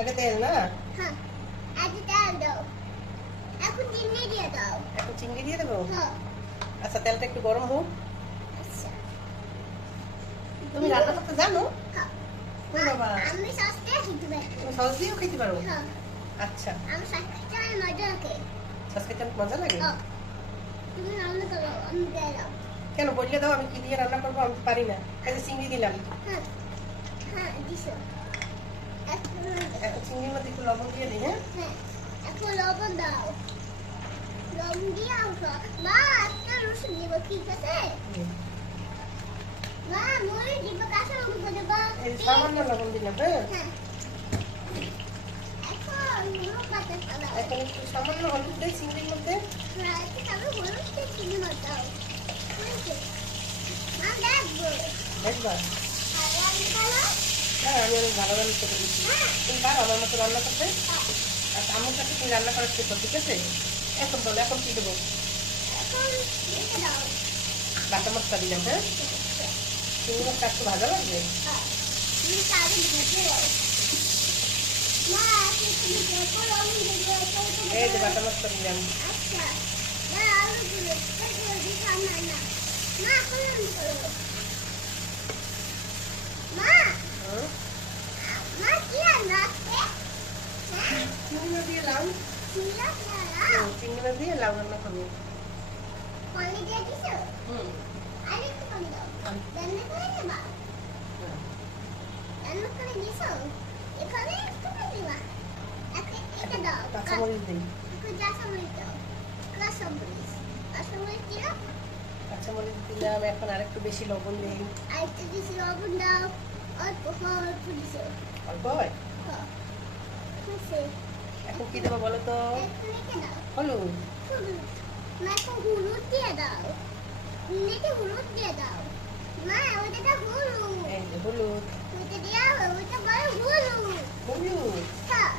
আগে তেল না? হ্যাঁ আগে তেল দাও। এখন চিনি দিয়ে দাও। এখন চিংড়ি দিয়ে দেবো? হ্যাঁ। আচ্ছা তেলটা একটু গরম হোক। আচ্ছা। তুমি রান্না করতে জানো? হ্যাঁ। আমি সস্তে খেতে পারি। তুমি সস দিয়েও খেতে পারো? হ্যাঁ। আচ্ছা। আমি সস্তে আমার মজা লাগে। সস খেতে মজা লাগে? হ্যাঁ। তুমি রান্না করো আমি দিয়ে কেন বললে দাও আমি কি দিয়ে রান্না করব? আমি পারি না। যে চিংড়ি দিলাম। হ্যাঁ। হ্যাঁ দিছো। এখন চিংড়ির মধ্যে একটু লবণ দিয়ে দিই হ্যাঁ? হ্যাঁ এখন লবণ দাও। লবণ দিয়ে মা একটা রসুন দিব ঠিক আছে? মা মরে দিব কাঁচা লঙ্কা দেব। এই সামান্য লবণ দিলাম হ্যাঁ? হ্যাঁ। এখন দাও। একটু সামান্য হলুদ দেয় চিংড়ির মধ্যে। হ্যাঁ হলুদ দিয়ে চিনি দাও। হয়েছে মা দেখব। আর হ্যাঁ আমি অনেক ভালো রান্না করে দিচ্ছি তুমি পারো আমার মতো রান্না করতে? আচ্ছা আমার কাছে তুমি রান্না করার শেখো ঠিক আছে? এখন বলো এখন কি দেবো? বাটা মশলা দিলাম হ্যাঁ? চিংড়ি মাছটা একটু ভাজা লাগবে? হ্যাঁ। তুমি তুমি এই যে বাটা মশলা দিলাম আচ্ছা মা আলু দিবে তারপর দিই না না মা এখন আমি করব মা হুম মা কি রান্না আছে হ্যাঁ চিংড়ি মাছ দিয়ে লাউ চিংড়ি রান্না হুম, চিংড়ি মাছ দিয়ে লাউ রান্না করব পানি দিয়ে দিছো হুম আর একটু পানি দাও আমি- রান্না করে নেবা হুম। রান্না করে দিছো একটু করে দিবা এখন এটা দাও কাঁচামরিচ দিই কাঁচামরিচ দিলাম এখন আরেকটু বেশি লবণ দিই আর একটু দিছি লবণ দাও অল্প অল্প দিছো অল্প হয় হ্যাঁ এখন কি দেবো বলো তো? হলুদ। হলুদ দিয়ে দাও। হলুদ দিয়ে দাও। মা ওইটা হলুদ। হলুদ। ওইটা হয় ওইটা বলে হলুদ। হলুদ। হ্যাঁ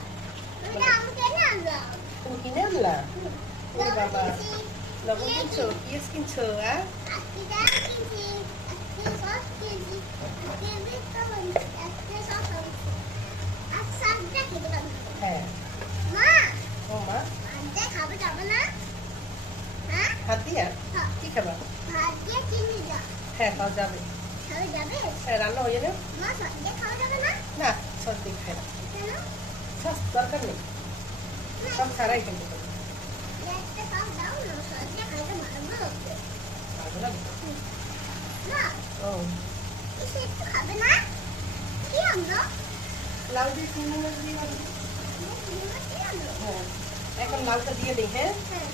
ওইটা আমি কেন আনলাম তুমি কিনে আনলা? ওরে বাবা। লবণ কিনছো? পিঁয়াজ কিনছো হ্যাঁ কিনছি, আজকে সস কিনছি, আজকে বিস্কুট আনছি, আজকে সস আনছি। আর শাকটা খেতে পারব না। হ্যাঁ মা ও মা ভাতটা খাবে যাবে না হ্যাঁ হাত দিয়া? হ্যাঁ, কি খাবা? ভাত দিয়ে চিনি দাও হ্যাঁ খাওয়া যাবে। খাবে যাবে? হ্যাঁ রান্না হয়ে যাবে। মা ভাত দিয়ে খাওয়া যাবে না? না সস দিয়ে খাই না। কেন? সস দরকার নেই। সব ছাড়াই কিন্তু একটা সস দাও না সস দিয়ে খাইতে ভালো লাগবে ভালো লাগে না। ও। এসে একটু খাবে না? কি আনলো? লাউ দিয়ে চিংড়ি মাছ দিয়ে বানাবো। কি আনলো? হ্যাঁ। এখন লাউটা দিয়ে দিই হ্যাঁ? হ্যাঁ।